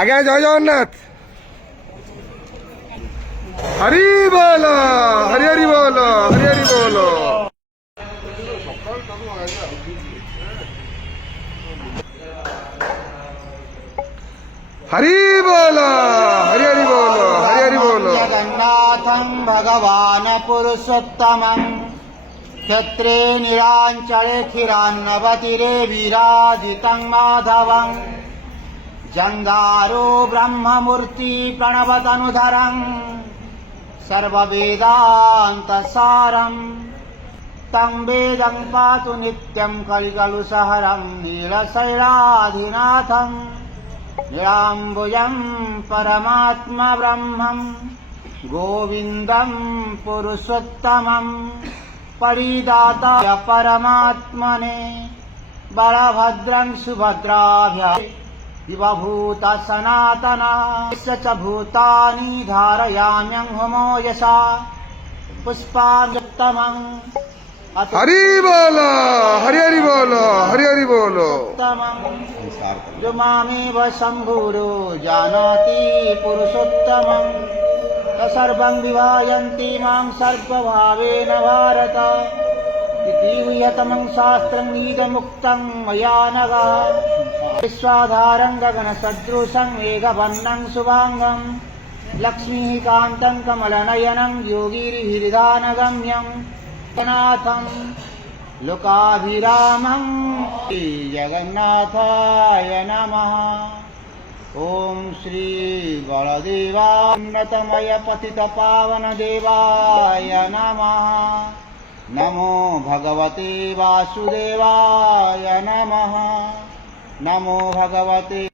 आगे जय जगन्नाथ हरि बोलो हरि हरि बोलो हरि हरि बोलो हरि बोलो हरि हरि बोलो हरि हरि बोलो जगन्नाथं भगवान् पुरुषोत्तमं क्षत्रे नीलाञ्चले क्षीरान्नवतीरे विराजितं माधवं जङ्गारो ब्रह्ममूर्ति प्रणवतनुधरं सर्ववेदान्तसारं तं वेदं पातु नित्यं कलिकलुषहरं नीलशैलाधिनाथं नीलाम्बुजं परमात्मा ब्रह्मं गोविन्दं पुरुषोत्तमं परिदाताय परमात्मने बलभद्रं सुभद्राभ्यां विभूत सनातना च भूतानि धारयाम्यहं यशा पुष्पाञ्जलितमं हरि बोलो हरि हरि बोलो हरि हरि बोलो जो मामेव शम्भुरो जानाति पुरुषोत्तमं सर्वं विभायन्ति मां सर्वभावेन भारत इति गुह्यतमं शास्त्रं नीतमुक्तं मया नघ विश्वाधारं गगनसदृशं मेघवर्णं शुभाङ्गं लक्ष्मीकान्तं कमलनयनं योगिहृदानगम्यं जगन्नाथं लोकाभिरामं जगन्नाथाय नमः। ओम श्री बलदेवान्नतमय पतित पावन देवाय नमः। नमो भगवते वासुदेवाय नमः। नमो भगवते